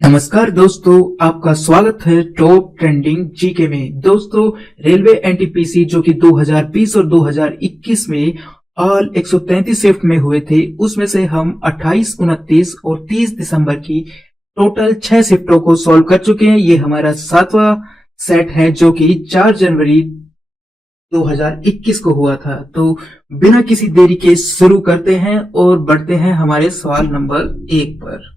नमस्कार दोस्तों, आपका स्वागत है टॉप ट्रेंडिंग जीके में। दोस्तों, रेलवे एनटीपीसी जो कि 2020 और 2021 में ऑल 133 शिफ्ट में हुए थे, उसमें से हम 28, 29 और 30 दिसंबर की टोटल 6 शिफ्टों को सॉल्व कर चुके हैं। ये हमारा 7वां सेट है जो कि 4 जनवरी 2021 को हुआ था। तो बिना किसी देरी के शुरू करते हैं और बढ़ते हैं हमारे सवाल नंबर 1 पर।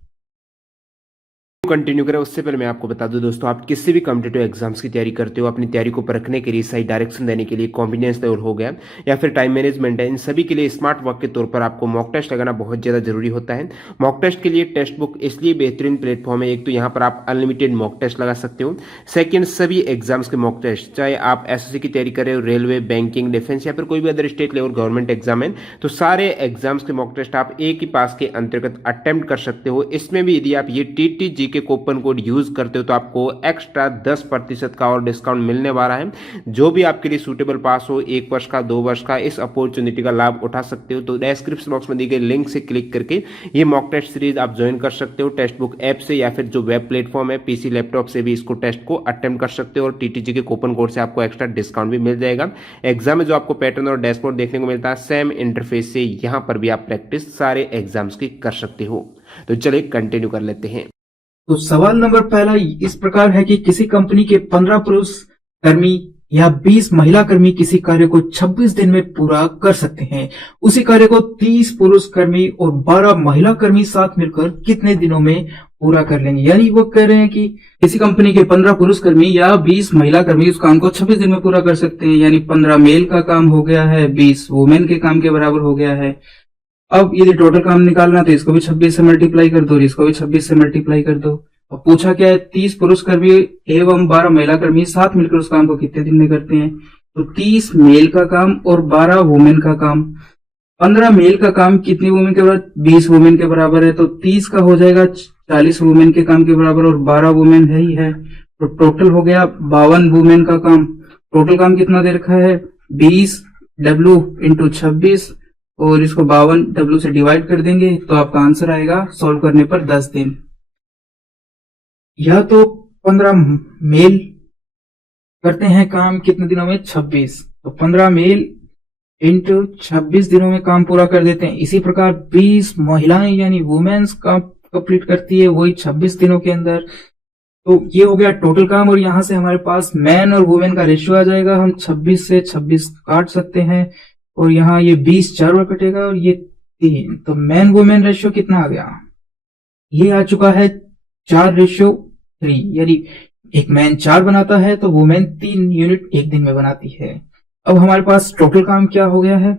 कंटिन्यू करें उससे पहले मैं आपको बता दूं दोस्तों, आप किसी भी कॉम्पिटेटिव एग्जाम्स की तैयारी करते हो, अपनी तैयारी को परखने के लिए सही डायरेक्शन देने के लिए कॉन्फिडेंस लेवल हो गया या फिर टाइम मैनेजमेंट है, इन सभी के लिए स्मार्ट वर्क के तौर पर आपको मॉक टेस्ट लगाना बहुत ज़्यादा जरूरी होता है। मॉक टेस्ट के लिए टेक्स्ट बुक इसलिए बेहतरीन प्लेटफॉर्म है, एक तो यहाँ पर आप अनलिमिटेड मॉक टेस्ट लगा सकते हो। सेकेंड, सभी एग्जाम्स के मॉक टेस्ट, चाहे आप एसएससी की तैयारी कर रहे हो, रेलवे, बैंकिंग, डिफेंस या फिर कोई भी other state level government exam है, तो सारे एग्जाम्स के मॉक टेस्ट आप एक ही पास के अंतर्गत अटेम्प्ट कर सकते हो। इसमें भी यदि आप ये टीटीजी के कूपन कोड यूज करते हो तो आपको एक्स्ट्रा 10% का और डिस्काउंट मिलने वाला है। जो भी आपके लिए सूटेबल पास हो, 1 वर्ष का, 2 वर्ष का, इस अपॉर्चुनिटी का लाभ उठा सकते हो। तो डिस्क्रिप्शन बॉक्स में दी गई लिंक से क्लिक करके ये मॉक टेस्ट सीरीज आप ज्वाइन कर सकते हो, टेक्स्ट बुक ऐप से या फिर जो वेब प्लेटफॉर्म है पीसी लैपटॉप से भी इसको टेस्ट को अटेम्प्ट कर सकते हो और टीटीजी के कूपन कोड से आपको एक्स्ट्रा डिस्काउंट भी मिल जाएगा। एग्जाम में जो आपको पैटर्न और डैशबोर्ड देखने को मिलता है, सेम इंटरफेस से यहां पर भी आप प्रैक्टिस सारे एग्जाम्स की कर सकते हो। तो चलिए कंटिन्यू कर लेते हैं। तो सवाल नंबर पहला इस प्रकार है कि किसी कंपनी के 15 पुरुष कर्मी या 20 महिला कर्मी किसी कार्य को 26 दिन में पूरा कर सकते हैं। उसी कार्य को 30 पुरुष कर्मी और 12 महिला कर्मी साथ मिलकर कितने दिनों में पूरा कर लेंगे। यानी वो कह रहे हैं कि किसी कंपनी के 15 पुरुष कर्मी या 20 महिला कर्मी उस काम को 26 दिन में पूरा कर सकते हैं। यानी 15 मेल का काम हो गया है, 20 वुमेन के काम के बराबर हो गया है। अब यदि टोटल काम निकालना तो इसको भी 26 से मल्टीप्लाई कर दो, इसको भी 26 से मल्टीप्लाई कर दो। अब पूछा क्या है, 30 पुरुष कर्मी एवं 12 महिला कर्मी साथ मिलकर उस काम को कितने दिन में करते हैं। तो 30 मेल का काम और 12 वुमेन का काम। 15 मेल का काम कितनी वुमेन के बराबर, 20 वुमेन के बराबर है, तो 30 का हो जाएगा 40 वुमेन के काम के बराबर और 12 वुमेन है ही है। तो टोटल हो गया 52 वुमेन का काम। टोटल काम कितना दे रखा है, 20 W इंटू 26 और इसको 52 W से डिवाइड कर देंगे तो आपका आंसर आएगा सॉल्व करने पर 10 दिन। या तो 15 मेल करते हैं काम कितने दिनों में, 26, तो 15 मेल इंटू 26 दिनों में काम पूरा कर देते हैं। इसी प्रकार 20 महिलाएं यानी वुमेन्स काम कंप्लीट करती है, वही 26 दिनों के अंदर। तो ये हो गया टोटल काम और यहां से हमारे पास मैन और वुमेन का रेशियो आ जाएगा। हम 26 से 26 काट सकते हैं और यहाँ ये 20 4 बार कटेगा और ये 3, तो मैन वुमेन रेशियो कितना आ गया, ये आ चुका है 4:3। यानी एक मैन 4 बनाता है तो वुमेन 3 यूनिट एक दिन में बनाती है। अब हमारे पास टोटल काम क्या हो गया है,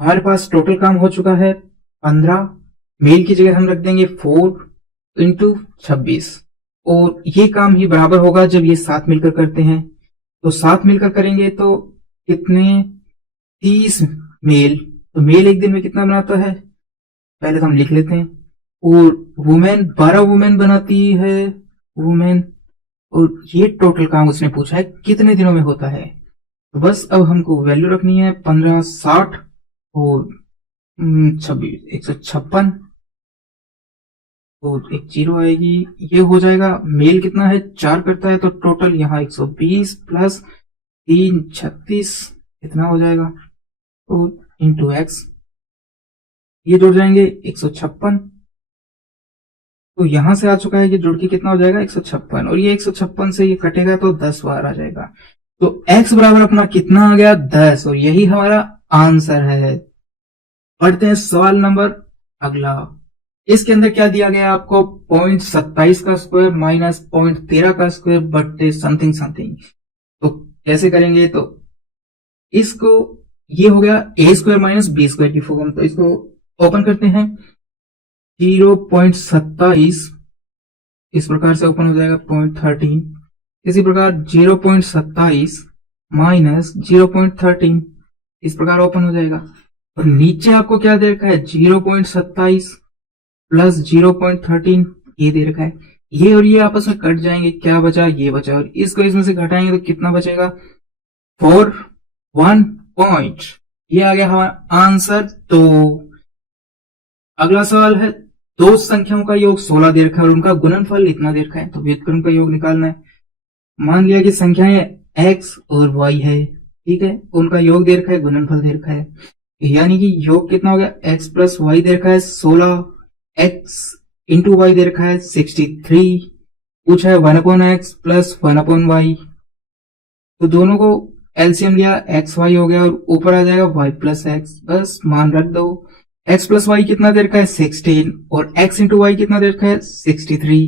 हमारे पास टोटल काम हो चुका है 15, मेल की जगह हम रख देंगे 4 इंटू 26 और ये काम ही बराबर होगा जब ये साथ मिलकर करते हैं। तो साथ मिलकर करेंगे तो कितने, 30 मेल, तो मेल एक दिन में कितना बनाता है पहले तो हम लिख लेते हैं। और वुमेन 12 वुमेन बनाती है वुमेन, और ये टोटल काम उसने पूछा है कितने दिनों में होता है। तो बस अब हमको वैल्यू रखनी है 15, 60 और 26, 156 और एक 0 आएगी, ये हो जाएगा। मेल कितना है, 4 करता है, तो टोटल यहाँ 120 प्लस 3 36 कितना हो जाएगा, और इंटू एक्स, ये जुड़ जाएंगे 156। तो यहां से आ चुका है, ये जुड़ के कितना हो जाएगा 156 और ये 156 से ये कटेगा तो 10 बार आ जाएगा। तो x बराबर अपना कितना आ गया, 10, और यही हमारा आंसर है। पढ़ते हैं सवाल नंबर अगला। इसके अंदर क्या दिया गया आपको, 0.27 का स्क्वायर माइनस 0.13 का स्क्वायर बट्टे समथिंग समथिंग। तो कैसे करेंगे, तो इसको, ये हो गया a square minus b square की फॉर्म, तो इसको ओपन करते हैं। 0.27 इस प्रकार से ओपन हो जाएगा 0.13, इसी प्रकार 0.27 माइनस 0.13 इस प्रकार ओपन हो जाएगा। और नीचे आपको क्या दे रखा है, 0.27 प्लस 0.13 ये दे रखा है। ये और ये आपस में कट जाएंगे, क्या बचा, ये बचा, और इसको इसमें से घटाएंगे तो कितना बचेगा, 4 1 पॉइंट, ये आ गया हमारा आंसर। तो अगला सवाल है दो संख्याओं का योग 16 दे रखा है और उनका गुणनफल इतना दे रखा है, तो व्युत्क्रम का योग निकालना है। मान लिया कि संख्याएं x और y है, ठीक है, उनका योग दे रखा है, गुणनफल दे रखा है, यानी कि योग कितना हो गया, x प्लस वाई दे रखा है 16, x इंटू वाई दे रखा है 63, पूछा है 1/x प्लस 1/y, तो दोनों को एलसीएम लिया, एक्स वाई हो गया और ऊपर आ जाएगा y प्लस एक्स, बस मान रख दो। x प्लस वाई कितना दे रखा है 16 और x इंटू वाई कितना दे रखा है 63,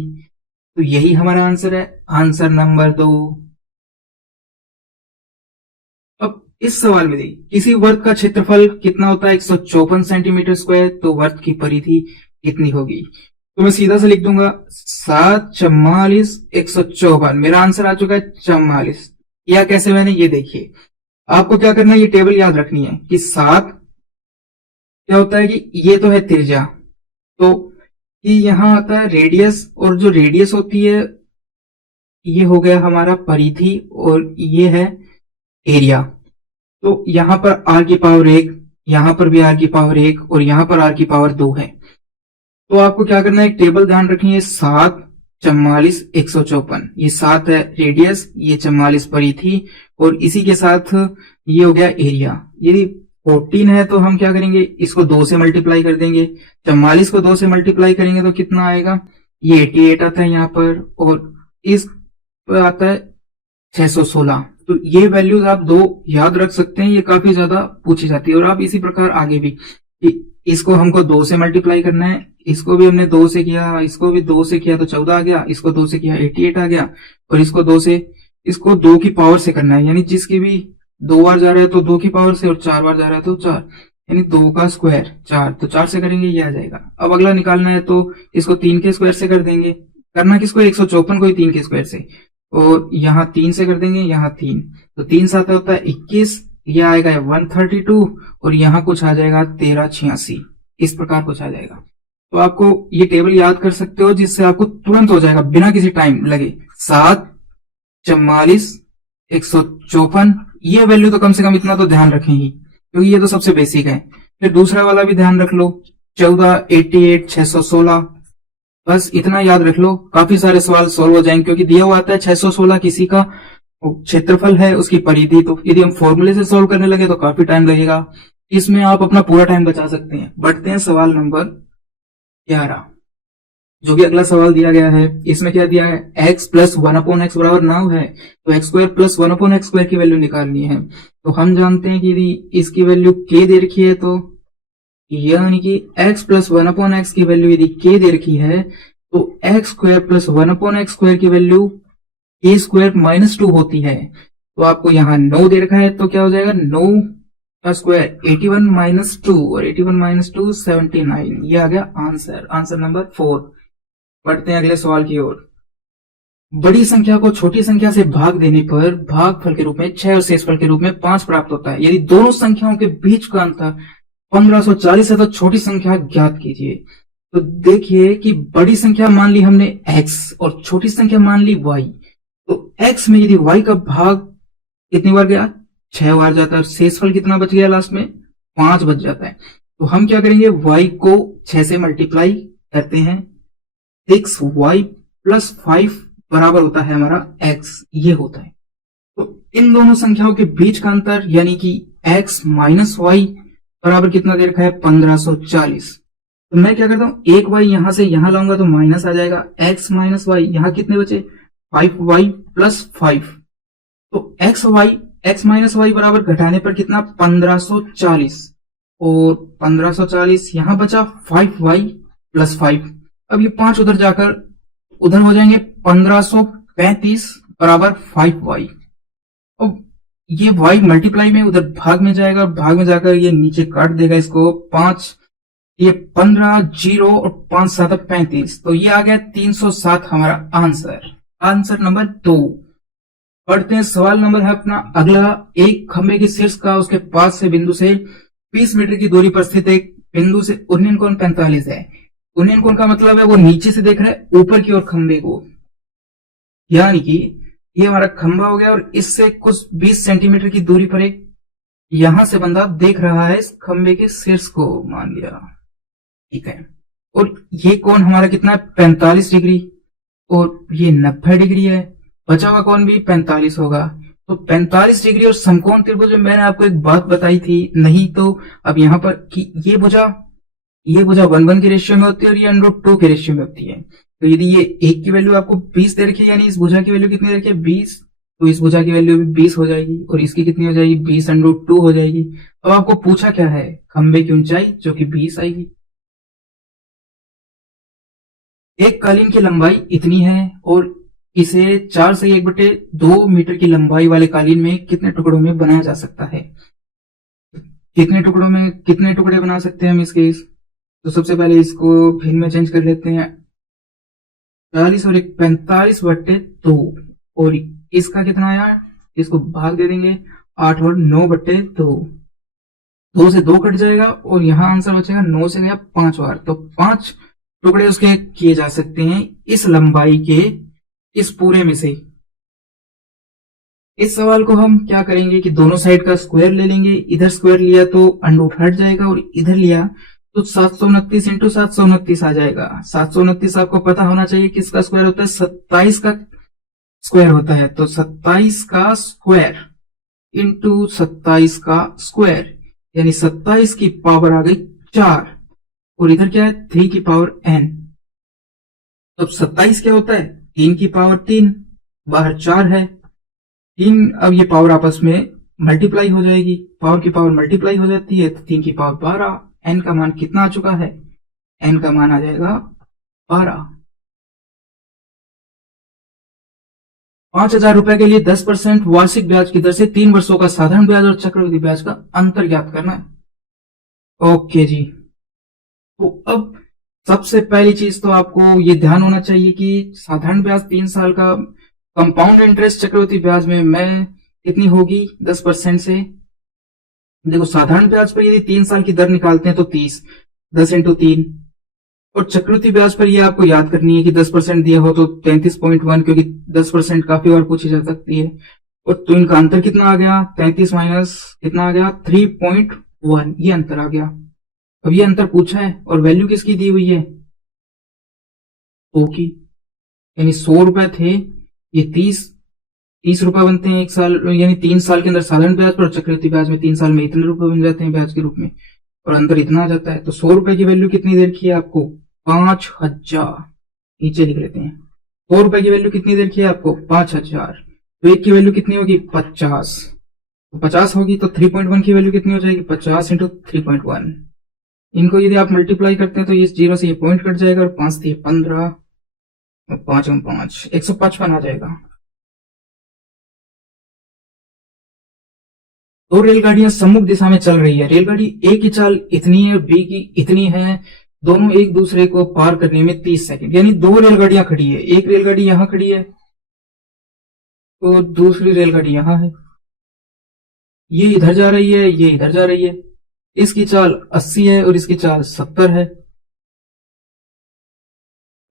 तो यही हमारा आंसर है, आंसर नंबर 2। अब इस सवाल में देखिए, किसी वर्ग का क्षेत्रफल कितना होता है 154 सेंटीमीटर स्क्वायर, तो वर्ग की परिधि कितनी होगी, तो मैं सीधा से लिख दूंगा 7 44 154, मेरा आंसर आ चुका है 44। या कैसे मैंने, ये देखिए, आपको क्या करना है, ये टेबल याद रखनी है कि 7 क्या होता है कि ये तो है त्रिज्या, तो ये यहां आता है रेडियस, और जो रेडियस होती है ये हो गया हमारा परिधि और ये है एरिया, तो यहां पर r की पावर 1, यहां पर भी r की पावर 1 और यहां पर r की पावर 2 है। तो आपको क्या करना है, एक टेबल ध्यान रखनी है, 7 44 154, ये 7 है रेडियस, ये 44 परिधि और इसी के साथ ये हो गया एरिया। यदि 14 है तो हम क्या करेंगे, इसको 2 से मल्टीप्लाई कर देंगे, 44 को 2 से मल्टीप्लाई करेंगे तो कितना आएगा, ये 88 आता है यहाँ पर, और इस पर आता है 616। तो ये वैल्यूज आप 2 याद रख सकते हैं, ये काफी ज्यादा पूछी जाती है। और आप इसी प्रकार आगे भी, इसको हमको 2 से मल्टीप्लाई करना है, इसको भी हमने 2 से किया, इसको भी 2 से किया तो 14 आ गया, इसको 2 से किया 88 आ गया, और इसको 2 की पावर से करना है, यानी जिसकी भी 2 बार जा रहा है तो 2 की पावर से, और 4 बार जा रहा है तो 4, यानी 2 का स्क्वायर 4, तो 4 से करेंगे ये आ जाएगा। अब अगला निकालना है तो इसको 3 के स्क्वायर से कर देंगे, करना किसको, 154 को ही 3 के स्क्वायर से, और यहाँ 3 से कर देंगे, यहाँ 3, तो 3 साथ होता है 21, यह आएगा 132 और यहाँ कुछ आ जाएगा 1386, इस प्रकार कुछ आ जाएगा। तो आपको ये टेबल याद कर सकते हो, जिससे आपको तुरंत हो जाएगा बिना किसी टाइम लगे। 7 44 154, ये वैल्यू तो कम से कम इतना तो ध्यान रखें ही, क्योंकि ये तो सबसे बेसिक है। फिर दूसरा वाला भी ध्यान रख लो, 14 88 616, बस इतना याद रख लो, काफी सारे सवाल सॉल्व हो जाएंगे, क्योंकि दिया हुआ आता है 616 किसी का क्षेत्रफल है, उसकी परिधि, तो यदि हम फॉर्मूले से सॉल्व करने लगे तो काफी टाइम लगेगा, इसमें आप अपना पूरा टाइम बचा सकते हैं। बढ़ते हैं सवाल नंबर 11, जो कि अगला सवाल दिया गया है। इसमें क्या दिया है, x प्लस 1/x बराबर 9 है, तो x square plus 1/x square की वैल्यू निकालनी है। तो हम जानते हैं कि यदि इसकी वैल्यू k दे रखी है, तो यानी कि x प्लस 1/x की वैल्यू यदि k दे रखी है, तो x square plus 1/x square की वैल्यू k स्क्वायर माइनस 2 होती है। तो आपको यहाँ 9 दे रखा है, तो क्या हो जाएगा, 9 का स्क्वायर 81 माइनस 2, और 81 माइनस 2 79, ये आ गया आंसर, आंसर नंबर 4। बढ़ते हैं अगले सवाल की ओर। बड़ी संख्या को छोटी संख्या से भाग देने पर भागफल के रूप में 6 और शेषफल के रूप में 5 प्राप्त होता है। यदि दोनों संख्याओं के बीच का अंतर 1540 है तो छोटी संख्या ज्ञात कीजिए। तो देखिए कि बड़ी संख्या मान ली हमने x और छोटी संख्या मान ली y, तो x में यदि y का भाग कितनी बार गया, 6 बार जाता है, शेषफल कितना बच गया, लास्ट में 5 बच जाता है। तो हम क्या करेंगे, y को 6 से मल्टीप्लाई करते हैं, 6y प्लस 5 बराबर होता है हमारा x, ये होता है। तो इन दोनों संख्याओं के बीच का अंतर यानी कि x माइनस वाई बराबर कितना दे रखा है, 1540। तो मैं क्या करता हूं, एक y यहां से यहां लाऊंगा तो माइनस आ जाएगा, x माइनस वाई, यहां कितने बचे 5y प्लस 5, तो x माइनस वाई बराबर घटाने पर कितना 1540, और 1540 यहां बचा 5y प्लस 5। अब ये 5 उधर जाकर उधर हो जाएंगे, 1535 बराबर 5y। अब ये y मल्टीप्लाई में उधर भाग में जाएगा, भाग में जाकर ये नीचे काट देगा इसको, 5 ये 15 0 और 5 7 35, तो ये आ गया 307 हमारा आंसर, आंसर नंबर 2। पढ़ते हैं सवाल नंबर है अपना अगला। एक खंबे के शीर्ष का उसके पास से बिंदु से 20 मीटर की दूरी पर स्थित एक बिंदु से उन्नयन कोण 45 है। उन्नयन कोण का मतलब है वो नीचे से देख रहा है ऊपर की ओर खंबे को, यानी कि ये हमारा खंबा हो गया और इससे कुछ 20 सेंटीमीटर की दूरी पर एक यहां से बंदा देख रहा है इस खंबे के शीर्ष को, मान लिया, ठीक है। और ये कोण हमारा कितना है 45 डिग्री, और ये 90 डिग्री है, बचा हुआ कोण भी 45 होगा। तो 45 डिग्री और समकोण त्रिभुज में मैंने आपको एक बात बताई थी, नहीं तो अब यहाँ पर कि ये भुजा 1:1 की रेशियो में होती है और ये √2 की रेशियो में होती है। तो यदि ये एक की वैल्यू आपको 20 दे रखी है, यानी इस भुजा की वैल्यू कितनी दे रखी है 20, तो इस भुजा की वैल्यू भी 20 हो जाएगी और इसकी कितनी हो जाएगी 20 √2 हो जाएगी। अब आपको पूछा क्या है, खंबे की ऊंचाई जो कि 20 आएगी। एक कालीन की लंबाई इतनी है और इसे 4 से 1/2 मीटर की लंबाई वाले कालीन में कितने टुकड़ों में बनाया जा सकता है? कितने टुकड़े बना सकते हैं हम इसके? तो सबसे पहले इसको भिन्न में चेंज कर लेते हैं, 40 और 1 45/2, और इसका कितना आया, इसको भाग दे देंगे 8 और 9/2, 2 से 2 कट जाएगा और यहाँ आंसर बचेगा 9 से गया 5 बार, तो 5 टुकड़े उसके किए जा सकते हैं इस लंबाई के इस पूरे में से। इस सवाल को हम क्या करेंगे कि दोनों साइड का स्क्वायर ले लेंगे, इधर स्क्वायर लिया तो अंडर हट जाएगा और इधर लिया तो 729 × 729 आ जाएगा। 729 आपको पता होना चाहिए किसका स्क्वायर होता है, 27 का स्क्वायर होता है। तो 27 का स्क्वायर इंटू 27 का स्क्वायर, यानी 27 की पावर आ गई 4 और इधर क्या है 3 की पावर n। तो 27 क्या होता है 3 की पावर 3, बाहर 4 है 3, अब ये पावर आपस में मल्टीप्लाई हो जाएगी, पावर की पावर मल्टीप्लाई हो जाती है, तो 3 की पावर 12, n का मान कितना आ चुका है, n का मान आ जाएगा 12। 5,000 रुपए के लिए 10% वार्षिक ब्याज की दर से 3 वर्षों का साधारण ब्याज और चक्रवृद्धि ब्याज का अंतर ज्ञात करना है। ओके जी, तो अब सबसे पहली चीज तो आपको ये ध्यान होना चाहिए कि साधारण ब्याज 3 साल का, कंपाउंड इंटरेस्ट चक्रवृद्धि ब्याज में मैं कितनी होगी 10% से। देखो साधारण ब्याज पर यदि 3 साल की दर निकालते हैं तो 30, 10 × 3, और चक्रवृद्धि ब्याज पर ये आपको याद करनी है कि 10% दिया हो तो 33.1, क्योंकि 10% काफी बार पूछी जा सकती है। और तो इनका अंतर कितना आ गया, 33 माइनस कितना आ गया 3.1, ये अंतर आ गया। अब ये अंतर पूछा है और वैल्यू किसकी दी हुई है 100 की, यानी 100 रुपए थे, ये 30 रुपए बनते हैं 1 साल, यानी 3 साल के अंदर साधारण ब्याज पर, चक्रवृद्धि ब्याज में 3 साल में इतने रुपए बन जाते हैं ब्याज के रूप में, और अंतर इतना आ जाता है। तो 100 रुपए की वैल्यू कितनी दे रखी है आपको 5,000, नीचे लिख लेते हैं 100 रुपए की वैल्यू कितनी दे रखी है आपको 5,000, तो एक की वैल्यू कितनी होगी 50, तो 50 होगी तो 3.1 की वैल्यू कितनी हो जाएगी 50 × 3.1। इनको यदि आप मल्टीप्लाई करते हैं तो इस 0 से ये पॉइंट कट जाएगा और 5 से 15 और 5 × 5 155 आ जाएगा। 2 रेलगाड़ियां सम्मुख दिशा में चल रही है, रेलगाड़ी ए की चाल इतनी है और बी की इतनी है, दोनों एक दूसरे को पार करने में 30 सेकंड, यानी 2 रेलगाड़ियां खड़ी है, एक रेलगाड़ी यहां खड़ी है और दूसरी रेलगाड़ी यहां है, ये इधर जा रही है, ये इधर जा रही है, इसकी चाल 80 है और इसकी चाल 70 है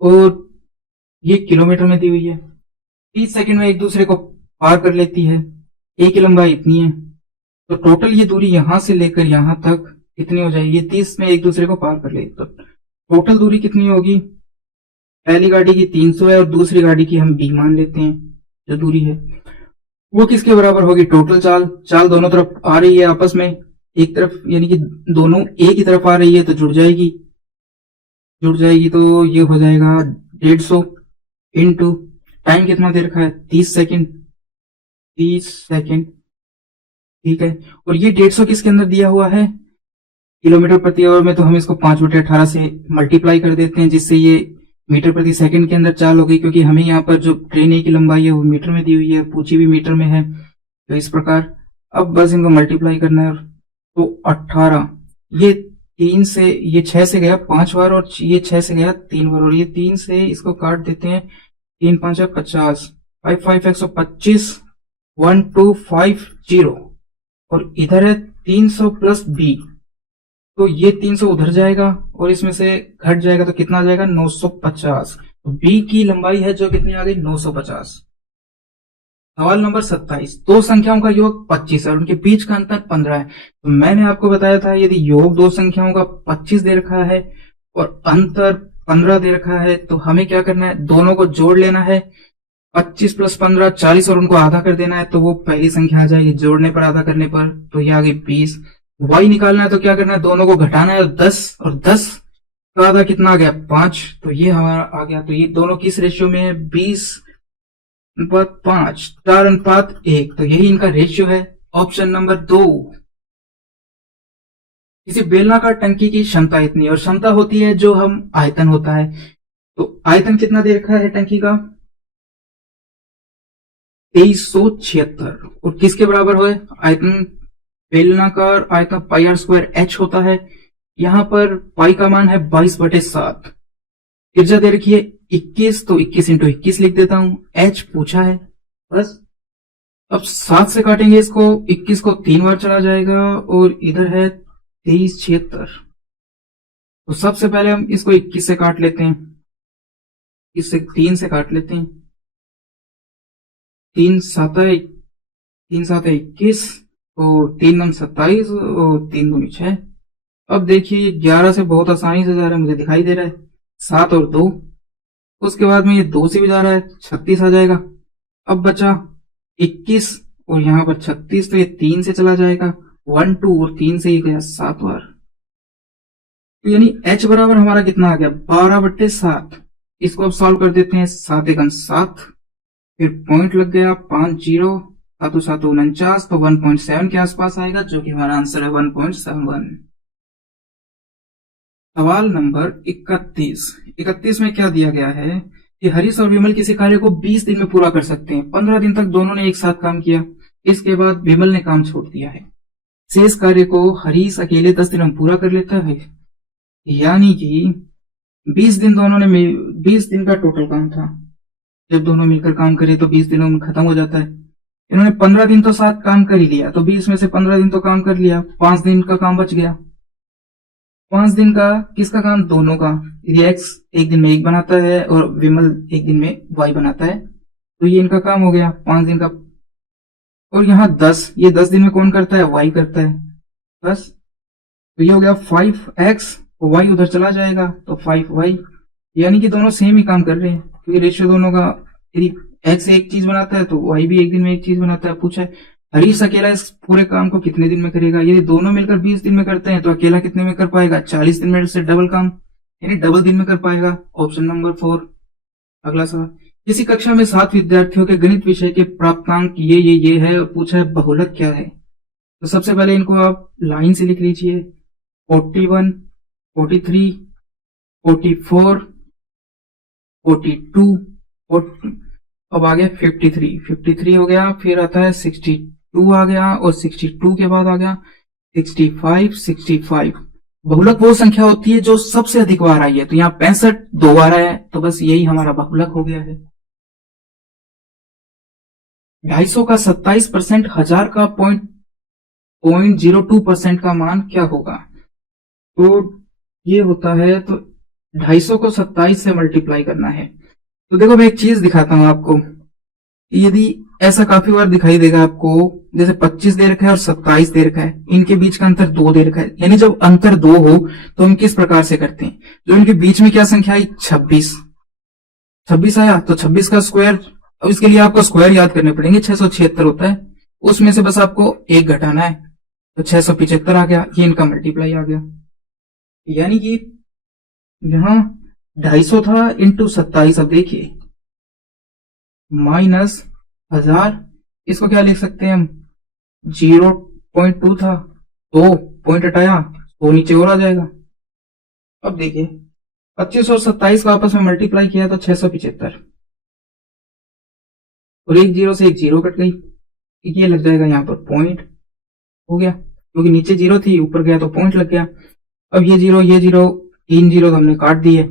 और ये किलोमीटर में दी हुई है। 30 सेकंड में एक दूसरे को पार कर लेती है, ए की लंबाई इतनी है, तो टोटल ये दूरी यहां से लेकर यहां तक कितनी हो जाएगी, ये 30 में एक दूसरे को पार कर लेगी, तो टोटल दूरी कितनी होगी, पहली गाड़ी की 300 है और दूसरी गाड़ी की हम b मान लेते हैं, जो दूरी है वो किसके बराबर होगी, टोटल चाल दोनों तरफ आ रही है आपस में, एक तरफ यानी कि दोनों ए की तरफ आ रही है तो जुड़ जाएगी, तो ये हो जाएगा 150 इंटू टाइम कितना दे रखा है 30 सेकंड, ठीक है, और ये 150 किसके अंदर दिया हुआ है किलोमीटर प्रति आवर में, तो हम इसको 5/18 से मल्टीप्लाई कर देते हैं, जिससे ये मीटर प्रति सेकंड के अंदर चाल हो गई, क्योंकि हमें यहाँ पर जो ट्रेन ए की लंबाई है वो मीटर में दी हुई है, पूछी भी मीटर में है, तो इस प्रकार अब बस इनको मल्टीप्लाई करना है, तो 18, ये 3 से ये 6 से गया 5 बार और ये 6 से गया 3 बार, और ये 3 से इसको काट देते हैं, 3 × 5 = 50, 5 × 5 = 125, 1250, और इधर है 300 + b, तो ये 300 उधर जाएगा और इसमें से घट जाएगा तो कितना आ जाएगा 950, तो b की लंबाई है जो कितनी आ गई 950। सवाल नंबर 27, 2 संख्याओं का योग 25 है और उनके बीच का अंतर 15 है। तो मैंने आपको बताया था यदि योग 2 संख्याओं का 25 दे रखा है और अंतर 15 दे रखा है, तो हमें क्या करना है, दोनों को जोड़ लेना है। 25 प्लस 15 40 और उनको आधा कर देना है, तो वो पहली संख्या आ जाएगी जोड़ने पर, आधा करने पर, तो ये आ गई 20। y निकालना है तो क्या करना है, दोनों को घटाना है, 10 और 10 का आधा कितना आ गया, 5, तो ये हमारा आ गया। तो ये दोनों किस रेशियो में है, 20:5, 4:1, तो यही इनका रेशियो है। Option number 2। किसी बेलनाकार टंकी की क्षमता इतनी, और क्षमता होती है जो हम आयतन होता है, तो आयतन कितना दे रखा है टंकी का, 2376, और किसके बराबर हुए, आयतन बेलनाकार आयतन पाई आर स्क्वायर एच होता है। यहां पर पाई का मान है 22/7, त्रिज्या दे रखी है 21, तो 21 × 21 लिख देता हूं, एच पूछा है बस। अब 7 से काटेंगे इसको, 21 को 3 बार चला जाएगा, और इधर है 2376, तो सबसे पहले हम इसको 21 से काट लेते हैं, इससे 3 से काट लेते हैं, 3 7 21, और 3 9 27, और 3 2 6। अब देखिए 11 से बहुत आसानी से जा रहा है, मुझे दिखाई दे रहा है, 7 और 2, उसके बाद में ये 2 से भी जा रहा है, 36 आ जाएगा। अब बचा 21 और यहाँ पर 36, तो ये 3 से चला जाएगा, 1 2, और 3 से ही गया 7 बार, तो यानी h बराबर हमारा कितना आ गया, 12/7। इसको अब सॉल्व कर देते हैं, 7 × 7, फिर पॉइंट लग गया, 5 0, 7 7 49, तो 1.7 के आसपास आएगा, जो कि हमारा आंसर है 1.71। सवाल नंबर 31 में क्या दिया गया है कि हरीश और विमल किसी कार्य को 20 दिन में पूरा कर सकते हैं। 15 दिन तक दोनों ने एक साथ काम किया, इसके बाद विमल ने काम छोड़ दिया है। शेष कार्य को हरीश अकेले 10 दिन में पूरा कर लेता है, यानी कि 20 दिन दोनों ने 20 दिन का टोटल काम था, जब दोनों मिलकर काम करे तो 20 दिनों में खत्म हो जाता है। इन्होंने 15 दिन तो साथ काम कर ही लिया, तो 20 में से 15 दिन तो काम कर लिया, 5 दिन का काम बच गया। 5 दिन का किसका काम, दोनों का, यदि एक्स एक दिन में 1 बनाता है और विमल एक दिन में y बनाता है, तो ये इनका काम हो गया 5 दिन का। और यहाँ 10, ये 10 दिन में कौन करता है, y करता है, बस। तो ये हो गया 5x, y उधर चला जाएगा, तो 5y, यानी कि दोनों सेम ही काम कर रहे हैं, क्योंकि रेशियो दोनों का, यदि x एक चीज बनाता है तो y भी एक दिन में एक चीज बनाता है। पूछा है हरीश अकेला इस पूरे काम को कितने दिन में करेगा, यदि दोनों मिलकर 20 दिन में करते हैं तो अकेला कितने में कर पाएगा, 40 दिन में से डबल काम, यानी डबल दिन में कर पाएगा। Option number 4। अगला सवाल, किसी कक्षा में 7 विद्यार्थियों के गणित विषय के प्राप्तांक ये है, और पूछा है बहुलक क्या है। तो सबसे पहले इनको आप लाइन से लिख लीजिए, 41, 43, 44, 42, और अब आ गया 53 हो गया, फिर आता है 62 आ गया, और 62 के बाद आ गया 65। बहुलक वो संख्या होती है जो सबसे अधिक बार आई है, तो यहाँ 65 2 बार आया है, तो बस यही हमारा बहुलक हो गया है। 250 का 27%, 1000 का 0.02% का मान क्या होगा। तो ये होता है, तो 250 को 27 से मल्टीप्लाई करना है। तो देखो मैं एक चीज दिखाता हूं आपको, यदि ऐसा काफी बार दिखाई देगा आपको, जैसे 25 दे रखा है और 27 दे रखा है, इनके बीच का अंतर 2 दे रखा है, यानी जब अंतर 2 हो तो हम किस प्रकार से करते हैं, जो इनके बीच में क्या संख्या आई, 26 आया, तो 26 का स्क्वायर, अब इसके लिए आपको स्क्वायर याद करने पड़ेंगे, 676 होता है, उसमें से बस आपको 1 घटाना है, तो 675 आ गया, ये इनका मल्टीप्लाई आ गया। यानी कि यहां 250 था इंटू 27, अब देखिए माइनस 1000, इसको क्या लिख सकते हैं हम, 0.2 था, 2 पॉइंट हटाया तो नीचे और आ जाएगा। अब देखिए 25 और 27 को आपस में मल्टीप्लाई किया तो 675, और एक जीरो से एक जीरो कट गई, ये लग जाएगा यहाँ पर पॉइंट, हो गया, क्योंकि नीचे जीरो थी ऊपर गया तो पॉइंट लग गया। अब ये जीरो 3 जीरो तो हमने काट दिए,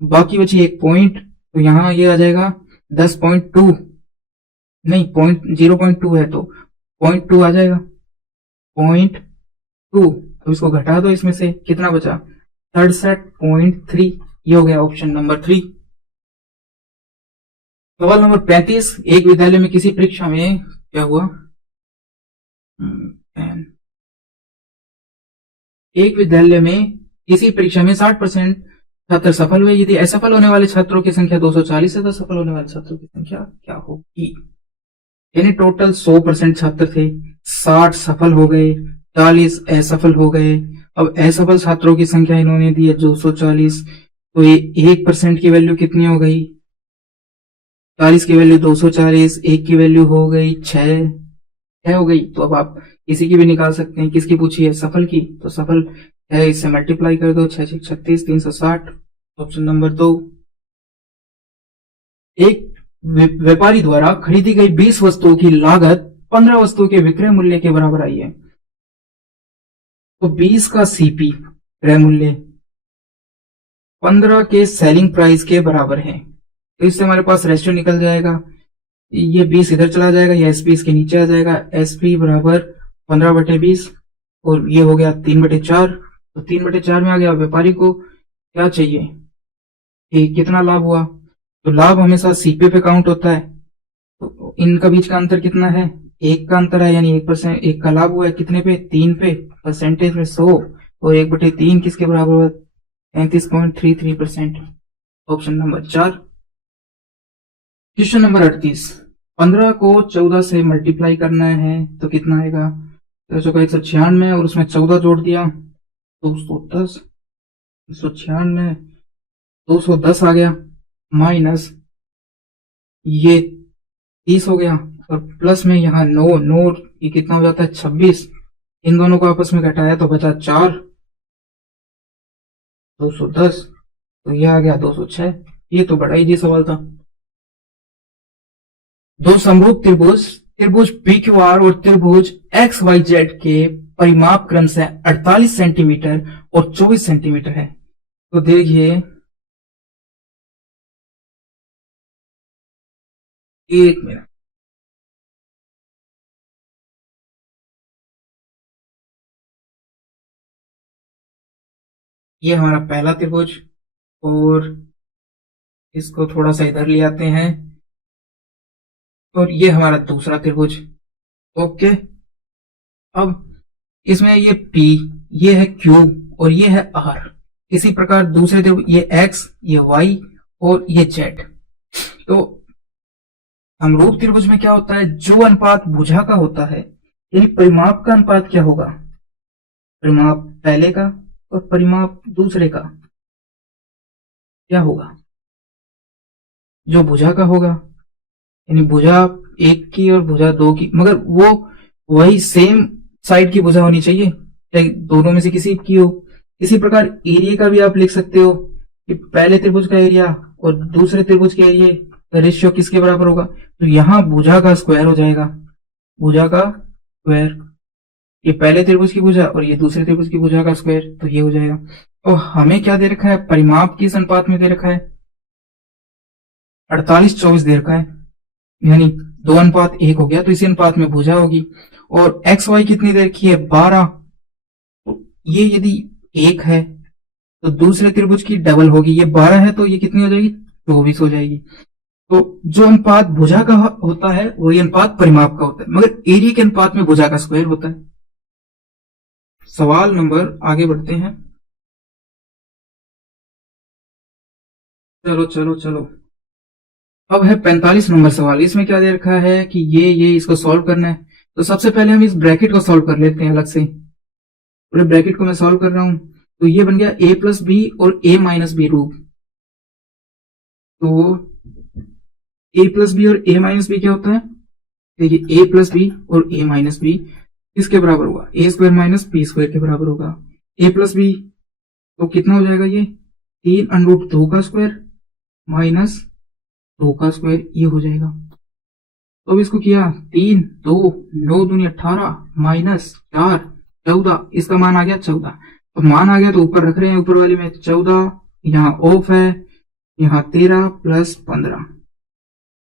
बाकी बची एक पॉइंट, तो यहाँ ये आ जाएगा 10.2, नहीं 0.2 है तो 0.2 आ जाएगा, 0.2। अब इसको घटा दो, इसमें से कितना बचा, 67.3, ये हो गया ऑप्शन नंबर 3। सवाल नंबर 35, एक विद्यालय में किसी परीक्षा में क्या हुआ, एक विद्यालय में किसी परीक्षा में 60% छात्र सफल हुए, यदि असफल होने वाले छात्रों की संख्या 240 है तो सफल होने वाले छात्रों की संख्या क्या होगी। यानी टोटल 100% छात्र थे, 60 सफल हो गए, 40 असफल हो गए। अब असफल छात्रों की संख्या इन्होंने दी है 240, तो ये 1% की वैल्यू कितनी हो गई, 40 की वैल्यू 240, 1 की वैल्यू हो गई 6 हो गई। तो अब आप किसी की भी निकाल सकते हैं। किसकी पूछी है, सफल की, तो सफल है, इससे मल्टीप्लाई कर दो, 6 36 360। Option number 2। एक व्यापारी द्वारा खरीदी गई 20 वस्तुओं की लागत 15 वस्तुओं के विक्रय मूल्य के बराबर आई है। तो 20 का सीपी क्रय मूल्य 15 के सेलिंग प्राइस के बराबर है, तो इससे हमारे पास रेशियो निकल जाएगा। ये 20 इधर चला जाएगा, ये एसपी इसके नीचे आ जाएगा, एसपी बराबर 15/20 और ये हो गया 3/4। तो 3/4 में आ गया। व्यापारी को क्या चाहिए कि कितना लाभ हुआ, तो लाभ हमेशा सीपी पे काउंट होता है। तो इनका बीच का अंतर कितना है, 1 का अंतर है, यानी 1%, 1 का लाभ हुआ है कितने पे, 3 पे, परसेंटेज में 100, और 1/3 किसके बराबर हुआ, 33.33%। Option number 4। Question number 38। 15 को 14 से मल्टीप्लाई करना है तो कितना आएगा, 196 और उसमें 14 जोड़ दिया 210, 196 210 आ गया, माइनस ये 30 हो गया, और प्लस में यहाँ 9 ये कितना हो जाता है 26। इन दोनों को आपस में घटाया तो बचा 4, 210, तो ये आ गया 206। ये तो बड़ा इजी सवाल था। दो समरूप त्रिभुज PQR और त्रिभुज XYZ के परिमाप क्रम से 48 सेंटीमीटर और 24 सेंटीमीटर है। तो देखिए एक मिनट, ये हमारा पहला त्रिभुज और इसको थोड़ा सा इधर ले आते हैं, और ये हमारा दूसरा त्रिभुज। ओके, अब इसमें ये P, ये है Q और ये है R। इसी प्रकार दूसरे त्रिभुज, ये X, ये Y और ये Z। तो समरूप त्रिभुज में क्या होता है, जो अनुपात भुजा का होता है, यानी परिमाप का अनुपात क्या होगा, परिमाप पहले का और परिमाप दूसरे का क्या होगा, जो भुजा का होगा, यानी भुजा 1 की और भुजा 2 की, मगर वो वही सेम साइड की भुजा होनी चाहिए, चाहे दोनों में से किसी की हो। इसी प्रकार एरिया का भी आप लिख सकते हो कि पहले त्रिभुज का एरिया और दूसरे त्रिभुज के एरिया का रेशियो किसके बराबर होगा, तो यहां भुजा का स्क्वायर हो जाएगा, भुजा का स्क्वायर, ये पहले त्रिभुज की भुजा और ये दूसरे त्रिभुज की भुजा का स्क्वायर, तो ये हो जाएगा। और हमें क्या दे रखा है, परिमाप किस अनुपात में दे रखा है, 48-24 दे रखा है, यानी 2:1 हो गया, तो इसी अनुपात में भुजा होगी। और एक्स वाई कितनी दे रखी है, 12, तो ये यदि 1 है तो दूसरे त्रिभुज की डबल होगी, ये 12 है तो ये कितनी हो जाएगी, 24 हो जाएगी। तो जो अनुपात भुजा का होता है वही अनुपात परिमाप का होता है, मगर एरिया के अनुपात में भुजा का स्क्वायर होता है। सवाल नंबर, आगे बढ़ते हैं, चलो चलो चलो, अब है 45 नंबर सवाल। इसमें क्या दे रखा है कि ये इसको सॉल्व करना है। तो सबसे पहले हम इस ब्रैकेट को सॉल्व कर लेते हैं अलग से, पूरे ब्रैकेट को मैं सॉल्व कर रहा हूं, तो ये बन गया a+b और a-b रूप। तो a+b और a-b क्या होता है, देखिए a+b और a-b किसके बराबर होगा, a² - b² के बराबर होगा। a+b तो कितना हो जाएगा, ये 3√2 का स्क्वायर माइनस 2 का स्क्वायर, ये हो जाएगा। तो अब इसको किया 3 2 9 दूनी 18 माइनस 4 14, इसका मान आ गया 14। तो मान आ गया तो ऊपर रख रहे हैं, ऊपर वाले में 14, यहाँ ऑफ है, यहाँ 13 + 15,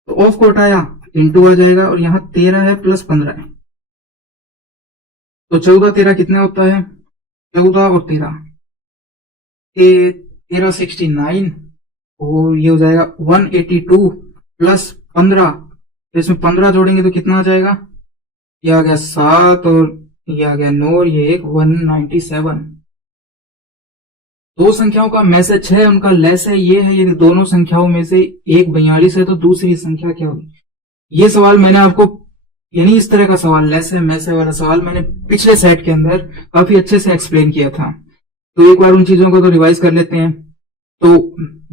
तो ऑफ को हटाया इंटू आ जाएगा, और यहाँ 13 है + 15 है, तो 14 13 कितना होता है, 14 और 13 69, और ये हो जाएगा 182 + 15, तो इसमें 15 जोड़ेंगे तो कितना आ जाएगा, ये आ गया 7 और ये आ गया 9 और ये 197। दो संख्याओं का में से 6 उनका लेस है, ये है। यदि दोनों संख्याओं में से एक 42 है तो दूसरी संख्या क्या होगी? ये सवाल मैंने आपको, यानी इस तरह का सवाल, लेस है में से वाला सवाल मैंने पिछले सेट के अंदर काफी अच्छे से एक्सप्लेन किया था। तो एक बार उन चीजों को तो रिवाइज कर लेते हैं। तो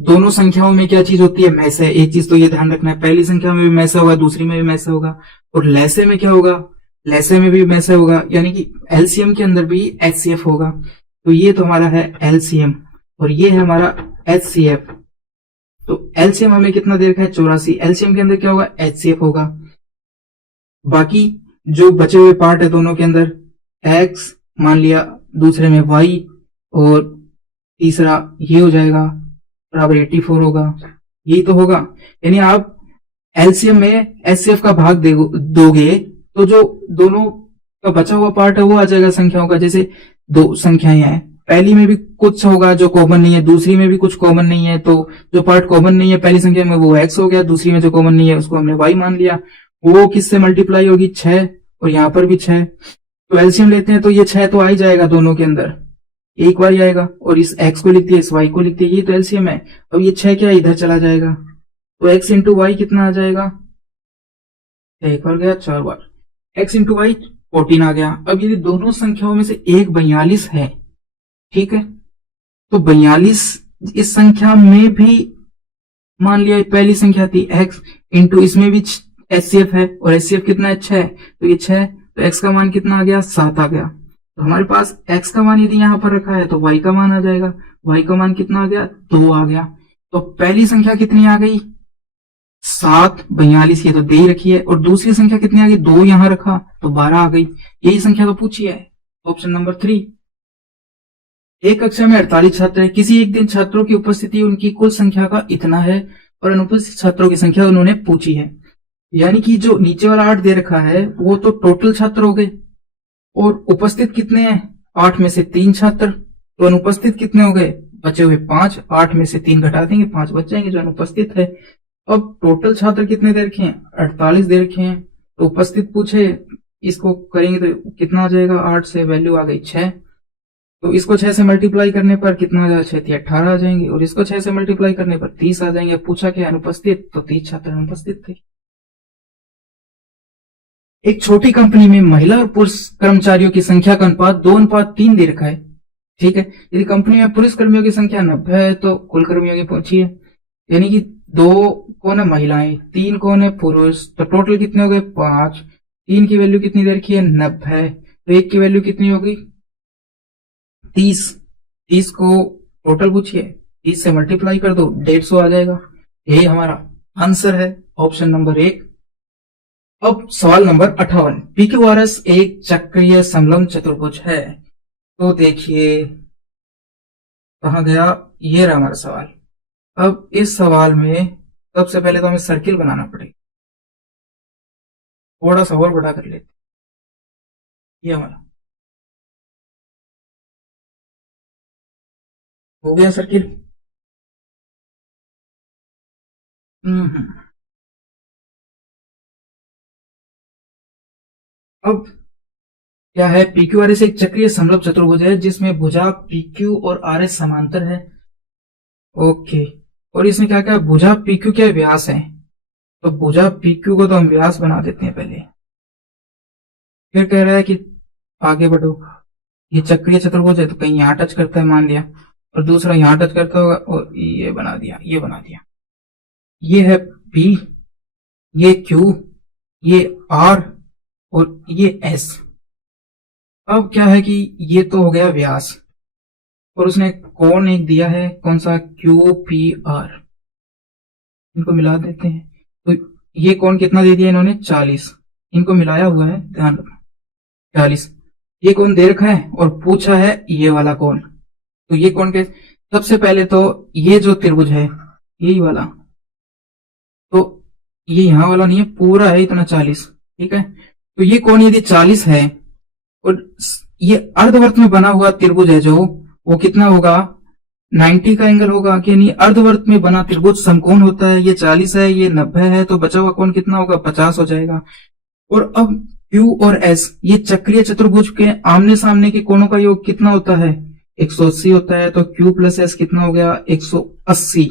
दोनों संख्याओं में क्या चीज होती है? में से। एक चीज तो ये ध्यान रखना है, पहली संख्या में भी में से होगा, दूसरी में भी में से होगा। और लेसे में क्या होगा? लेसे में भी में से होगा, यानी कि एलसीएम के अंदर भी एचसीएफ होगा। तो ये तो हमारा है एलसीएम और ये है हमारा एचसीएफ। तो एलसीएम हमें कितना दे रखा है? 84। एलसीएम के अंदर क्या होगा? एचसीएफ होगा। बाकी जो बचे हुए पार्ट है दोनों के अंदर, एक्स मान लिया, दूसरे में वाई, और तीसरा ये हो जाएगा बराबर 84 होगा। यही तो होगा। यानी आप एलसीएम में एचसीएफ का भाग दोगे तो जो दोनों का बचा हुआ पार्ट है वो आ जाएगा संख्याओं का। जैसे दो संख्याएं हैं, पहली में भी कुछ होगा जो कॉमन नहीं है, दूसरी में भी कुछ कॉमन नहीं है। तो जो पार्ट कॉमन नहीं है पहली संख्या में वो एक्स हो गया, दूसरी में जो कॉमन नहीं है उसको हमने वाई मान लिया। वो किससे मल्टीप्लाई होगी? 6, और यहाँ पर भी 6। तो एलसीएम लेते हैं तो ये 6 तो आ ही जाएगा दोनों के अंदर, एक बार ही आएगा। और इस एक्स को लिख दिया, इस वाई को लिख दिया, ये तो एलसीएम है। अब ये 6 क्या इधर चला जाएगा, तो एक्स इंटू वाई कितना आ जाएगा? एक बार गया, 4 बार, एक्स इंटू वाई 14 आ गया। अब यदि दोनों संख्याओं में से एक 42 है, ठीक है, तो 42 इस संख्या में भी, मान लिया पहली संख्या थी एक्स, इंटू इसमें भी एचसीएफ है, और एचसीएफ कितना है? 6। तो ये 6, तो एक्स का मान कितना आ गया? 7 आ गया। तो हमारे पास एक्स का मान यदि यहां पर रखा है तो वाई का मान आ जाएगा। वाई का मान कितना आ गया? 2 आ गया। तो पहली संख्या कितनी आ गई? 7, 42 ये तो दे ही रखी है। और दूसरी संख्या कितनी आ गई? 2 यहां रखा तो 12 आ गई। यही संख्या तो पूछी है, ऑप्शन नंबर 3। एक कक्षा में 48 छात्र है। किसी एक दिन छात्रों की उपस्थिति उनकी कुल संख्या का इतना है और अनुपस्थित छात्रों की संख्या उन्होंने पूछी है। यानी कि जो नीचे वाला 8 दे रखा है वो तो टोटल छात्र हो गए, और उपस्थित कितने हैं? 8 में से 3 छात्र, तो अनुपस्थित कितने हो गए? बचे हुए 5। 8 में से 3 घटा देंगे, 5 बच जाएंगे जो अनुपस्थित है। अब टोटल छात्र कितने दे रखे हैं? 48 दे रखे हैं। तो उपस्थित पूछे, इसको करेंगे तो कितना आ जाएगा? 8 से वैल्यू आ गई 6। तो इसको 6 से मल्टीप्लाई करने पर कितना आ जाएगा? 6 थी 18 आ जाएंगे, और इसको 6 से मल्टीप्लाई करने पर 30 आ जाएंगे। पूछा क्या? अनुपस्थित, तो 30 छात्र अनुपस्थित थे। एक छोटी कंपनी में महिला और पुरुष कर्मचारियों की संख्या का अनुपात 2:3 दे रखा है, ठीक है। यदि कंपनी में पुरुष कर्मियों की संख्या 90 है तो कुल कर्मियों की पूछिए। यानी कि 2 कौन है? महिलाएं, 3 कौन है? पुरुष। तो टोटल कितने हो गए? 5। 3 की वैल्यू कितनी दे रखी है? 90। तो 1 की वैल्यू कितनी होगी? 30। 30 को टोटल पूछिए, 30 से मल्टीप्लाई कर दो, 150 आ जाएगा। यही हमारा आंसर है, ऑप्शन नंबर 1। अब सवाल नंबर 58। PQRS एक चक्रीय समलंब चतुर्भुज है। तो देखिए कहां गया, ये रहा हमारा सवाल। अब इस सवाल में सबसे पहले तो हमें सर्किल बनाना पड़ेगा, थोड़ा सा और बड़ा कर लेते। ये हमारा हो गया सर्किल। अब क्या है? PQRS एक चक्रीय समलंब चतुर्भुज है जिसमें भुजा PQ और RS समांतर है। ओके, और इसमें क्या क्या? भुजा PQ क्या व्यास है, तो भुजा PQ को तो हम व्यास बना देते हैं पहले। फिर कह रहा है कि आगे बढ़ो, ये चक्रीय चतुर्भुज है तो कहीं यहां टच करता है मान लिया, और दूसरा यहां टच करता होगा, और ये बना दिया, ये बना दिया। ये है P, ये Q, ये R, और ये S। अब क्या है कि ये तो हो गया व्यास, और उसने कोण एक दिया है, कौन सा? QPR। इनको मिला देते हैं, तो ये कोण कितना दे दिया इन्होंने? 40। इनको मिलाया हुआ है, ध्यान रखना, 40। ये कोण दे रखा है और पूछा है ये वाला कोण। तो ये कोण के सबसे पहले तो ये जो त्रिभुज है यही वाला, तो ये यहां वाला नहीं है, पूरा है इतना 40, ठीक है। तो ये कोण यदि 40 है और ये अर्धवर्त में बना हुआ त्रिभुज है जो, वो कितना होगा? 90 का एंगल होगा कि नहीं? अर्धवर्त में बना त्रिभुज समकोण होता है। ये 40 है, ये 90 है, तो बचा हुआ कोण कितना होगा? 50 हो जाएगा। और अब Q और S ये चक्रीय चतुर्भुज के आमने सामने के कोणों का योग कितना होता है? 180 होता है तो Q प्लस एस कितना हो गया 180।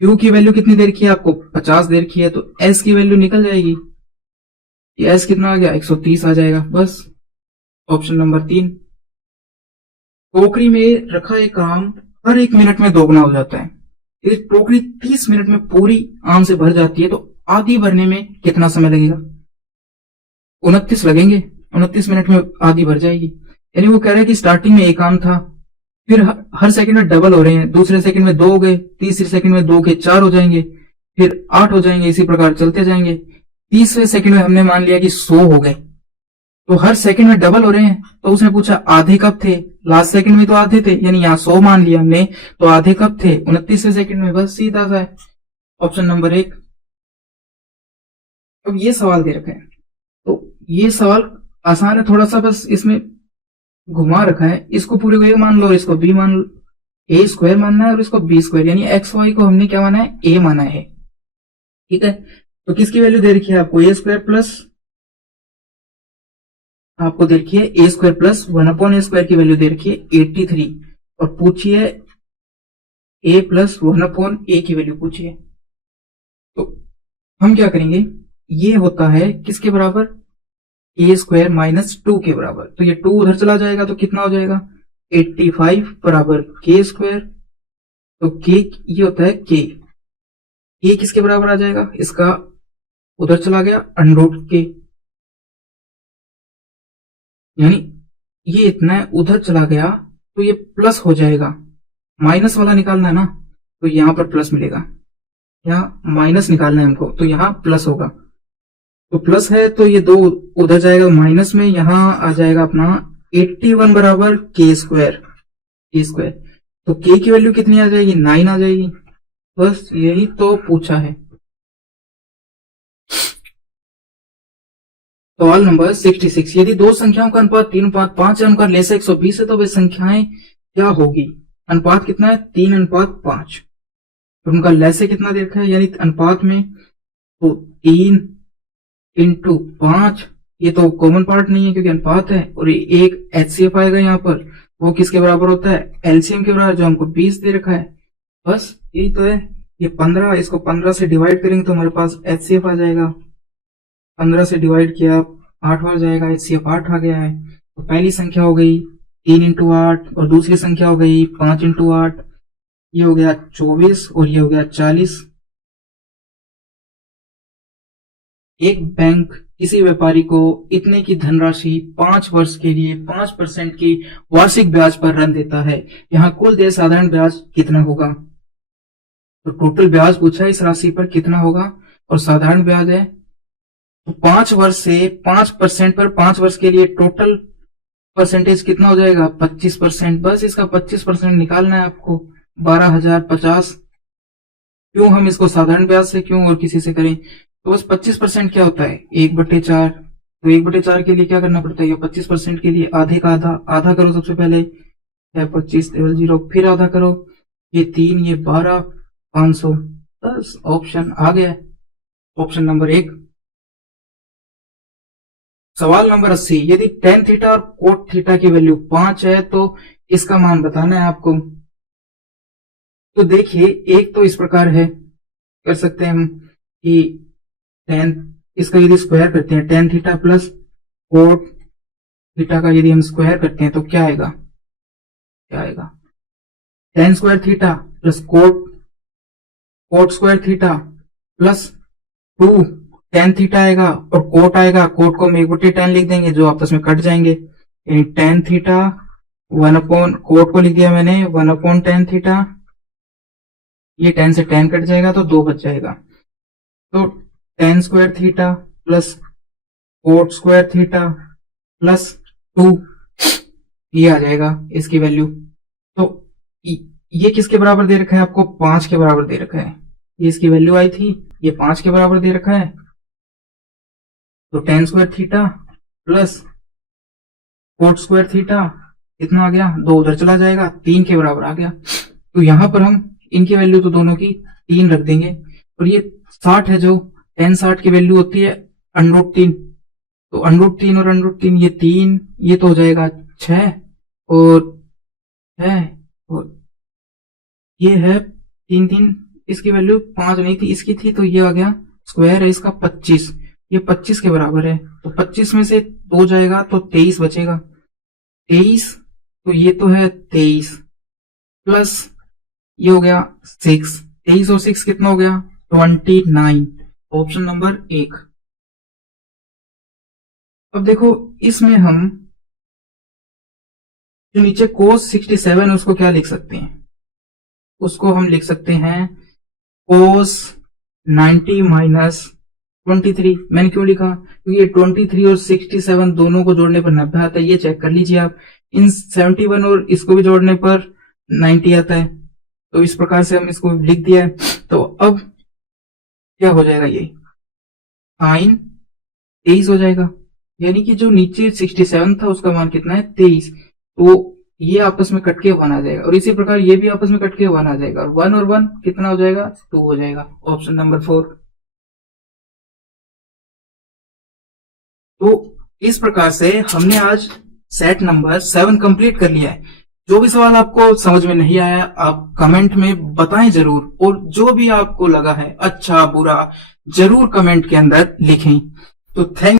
Q की वैल्यू कितनी दे रखी है आपको 50 दे रखी है तो S की वैल्यू निकल जाएगी, ये S कितना आ गया 130 आ जाएगा। बस ऑप्शन नंबर 3। टोकरी में रखा एक आम हर 1 मिनट में दोगुना हो जाता है। यदि टोकरी 30 मिनट में पूरी आम से भर जाती है तो आधी भरने में कितना समय लगेगा? 29 लगेंगे, 29 मिनट में आधी भर जाएगी। यानी वो कह रहा है कि स्टार्टिंग में एक आम था, फिर हर सेकंड में डबल हो रहे हैं, दूसरे सेकंड में 2 हो गए, तीसरे सेकंड में 2 के 4 हो जाएंगे, फिर 8 हो जाएंगे, इसी प्रकार चलते जाएंगे। तीसरे सेकंड में हमने मान लिया कि 100 हो गए, तो हर सेकंड में डबल हो रहे हैं। तो उसने पूछा आधे कब थे? लास्ट सेकंड में तो आधे थे, यानी यहाँ 100 मान लिया हमने, तो आधे कब थे? 29वें सेकंड में। बस सीधा सा है ऑप्शन नंबर 1। अब ये सवाल दे रखा है, तो ये सवाल आसान है थोड़ा सा, बस इसमें घुमा रखा है। इसको पूरे को ए मान लो, इसको बी मान लो, ए स्क्वायर मानना है और इसको बी स्क्वायर, यानी एक्स वाई को हमने क्या माना है? ए माना है। ठीक है, तो किसकी वैल्यू दे रखी है आपको? ए स्क्वायर प्लस, आपको दे रखी है ए स्क्वायर प्लस 1 ए स्क्वायर की वैल्यू दे रखी है 83, और पूछिए ए प्लस 1 ए की वैल्यू पूछिए। तो हम क्या करेंगे, ये होता है किसके बराबर? ए स्क्वायर माइनस 2 के बराबर। तो ये 2 उधर चला जाएगा तो कितना हो जाएगा? 85 बराबर के स्क्वायर। तो के ये होता है के किसके बराबर आ जाएगा? इसका उधर चला गया अंडरूट के, यानी ये इतना है उधर चला गया तो ये प्लस हो जाएगा। माइनस वाला निकालना है ना, तो यहां पर प्लस मिलेगा, यहां माइनस निकालना है हमको, तो यहां प्लस होगा। तो प्लस है तो ये 2 उधर जाएगा माइनस में, यहां आ जाएगा अपना 81 बराबर के स्क्वायर। तो के की वैल्यू कितनी आ जाएगी? 9 आ जाएगी। बस यही तो पूछा है। सवाल नंबर 66। यदि दो संख्याओं का अनुपात 3:5 है, उनका लेसा 120 है, तो वे संख्याएं क्या होगी? अनुपात कितना है? 3:5। तो उनका लेसे कितना दे रखा है, यानी अनुपात में तो 3 × 5, ये तो कॉमन पार्ट नहीं है क्योंकि अनुपात है, और ये एक एचसीएफ आएगा यहाँ पर, वो किसके बराबर होता है? एलसीएम के बराबर, जो हमको 20 दे रखा है। बस यही तो है। ये 15, इसको 15 से डिवाइड करेंगे तो हमारे पास एचसीएफ आ जाएगा। 15 से डिवाइड किया 8 बार जाएगा, एचसीएफ 8 आ गया है। तो पहली संख्या हो गई 3 × 8, और दूसरी संख्या हो गई 5 × 8, ये हो गया 24 और ये हो गया 40। एक बैंक किसी व्यापारी को इतने की धनराशि 5 वर्ष के लिए 5% की वार्षिक ब्याज पर ऋण देता है। यहाँ कुल देय साधारण ब्याज कितना होगा? तो टोटल ब्याज पूछा है, इस राशि पर कितना होगा, और साधारण ब्याज है। तो 5 वर्ष से 5% पर 5 वर्ष के लिए टोटल परसेंटेज कितना हो जाएगा? 25%। बस इसका 25% निकालना है आपको, 12,050। क्यों हम इसको साधारण ब्याज से क्यों और किसी से करें? तो बस 25% क्या होता है? 1/4। तो 1/4 के लिए क्या करना पड़ता है? 25% के लिए आधे का आधा करो सबसे पहले, 25 0, फिर आधा करो, ये 3, ये 12, 500। बस ऑप्शन आ गया, ऑप्शन नंबर 1। सवाल नंबर 80। यदि tan थीटा और कोट थीटा की वैल्यू 5 है तो इसका मान बताना है आपको। तो देखिए, एक तो इस प्रकार है, कर सकते हैं हम कि tan, इसका यदि स्क्वायर करते हैं, tan theta plus cot theta का यदि हम स्क्वायर करते हैं तो क्या आएगा? tan square theta plus coat square theta plus 2 tan theta आएगा, और कोट आएगा, कोट को हम 1/tan लिख देंगे जो आपस में कट जाएंगे, यानी tan थीटा 1 कोट को लिख दिया मैंने 1/tan थीटा, ये tan से tan कट जाएगा तो 2 बच जाएगा। तो tan square theta plus coat square theta plus 2, ये आ जाएगा इसकी वैल्यू। तो ये किसके बराबर दे रखा है आपको? 5 के बराबर दे रखा है। ये इसकी वैल्यू आई थी, ये 5 के बराबर दे रखा है। तो tan square theta plus coat square theta कितना आ गया? 2 उधर चला जाएगा, 3 के बराबर आ गया। तो यहां पर हम इनकी वैल्यू तो दोनों की 3 रख देंगे, और ये 60 है, जो tan 60 की वैल्यू होती है √3। तो √3 और √3, ये 3, ये तो हो जाएगा 6, और है, और ये है 3 3, इसकी वैल्यू 5 नहीं थी, इसकी थी, तो ये आ गया स्क्वायर है इसका 25, ये 25 के बराबर है, तो 25 में से 2 जाएगा तो 23 बचेगा, 23, तो ये तो है 23 प्लस ये हो गया 6, 23 और 6 कितना हो गया 29, ऑप्शन नंबर 1। अब देखो इसमें हम जो नीचे cos 67 है उसको क्या लिख सकते हैं, उसको हम लिख सकते हैं cos 90 माइनस 23। मैंने क्यों लिखा, क्योंकि ये 23 और 67 दोनों को जोड़ने पर 90 आता है, ये चेक कर लीजिए आप, इन 71 और इसको भी जोड़ने पर 90 आता है, तो इस प्रकार से हम इसको लिख दिया है। तो अब क्या हो जाएगा, ये साइन 23 हो जाएगा, यानी कि जो नीचे 67 था उसका मान कितना है 23, तो ये आपस में कट के 1 आ जाएगा, और इसी प्रकार ये भी आपस में कट के 1 आ जाएगा, और 1 और 1 कितना हो जाएगा 2 हो जाएगा, ऑप्शन नंबर 4। तो इस प्रकार से हमने आज सेट नंबर 7 कंप्लीट कर लिया है। जो भी सवाल आपको समझ में नहीं आया आप कमेंट में बताएं जरूर, और जो भी आपको लगा है अच्छा बुरा जरूर कमेंट के अंदर लिखें। तो थैंक